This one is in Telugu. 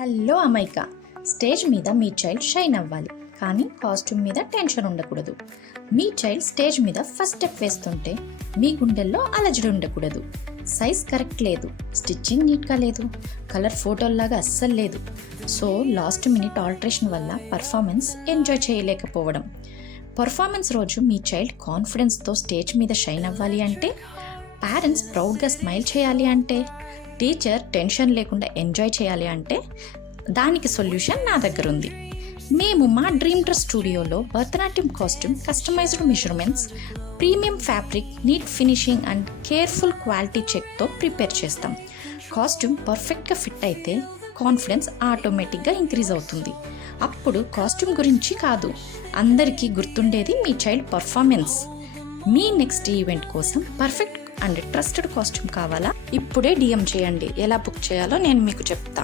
హలో అమైక, స్టేజ్ మీద మీ చైల్డ్ షైన్ అవ్వాలి, కానీ కాస్ట్యూమ్ మీద టెన్షన్ ఉండకూడదు. మీ చైల్డ్ స్టేజ్ మీద ఫస్ట్ స్టెప్ వేస్తుంటే మీ గుండెల్లో అలజడి ఉండకూడదు. సైజ్ కరెక్ట్ లేదు, స్టిచ్చింగ్ నీట్గా లేదు, కలర్ ఫోటోల్లాగా అస్సలు లేదు. సో లాస్ట్ మినిట్ ఆల్టరేషన్ వల్ల పర్ఫార్మెన్స్ ఎంజాయ్ చేయలేకపోవడం. పర్ఫార్మెన్స్ రోజు మీ చైల్డ్ కాన్ఫిడెన్స్తో స్టేజ్ మీద షైన్ అవ్వాలి అంటే, పేరెంట్స్ ప్రౌడ్గా స్మైల్ చేయాలి అంటే, టీచర్ టెన్షన్ లేకుండా ఎంజాయ్ చేయాలి అంటే, దానికి సొల్యూషన్ నా దగ్గర ఉంది. మేము మా డ్రీమ్ డ్రెస్ స్టూడియోలో Bharatanatyam costume customized measurements, premium fabric, neat finishing and careful quality చెక్తో ప్రిపేర్ చేస్తాం. కాస్ట్యూమ్ పర్ఫెక్ట్గా ఫిట్ అయితే కాన్ఫిడెన్స్ ఆటోమేటిక్గా ఇంక్రీజ్ అవుతుంది. అప్పుడు కాస్ట్యూమ్ గురించి కాదు, అందరికీ గుర్తుండేది మీ చైల్డ్ పర్ఫార్మెన్స్. మీ నెక్స్ట్ ఈవెంట్ కోసం పర్ఫెక్ట్ అండ్ ట్రస్టెడ్ కాస్ట్యూమ్ కావాలా? ఇప్పుడే DM చేయండి. ఎలా బుక్ చేయాలో నేను మీకు చెప్తా.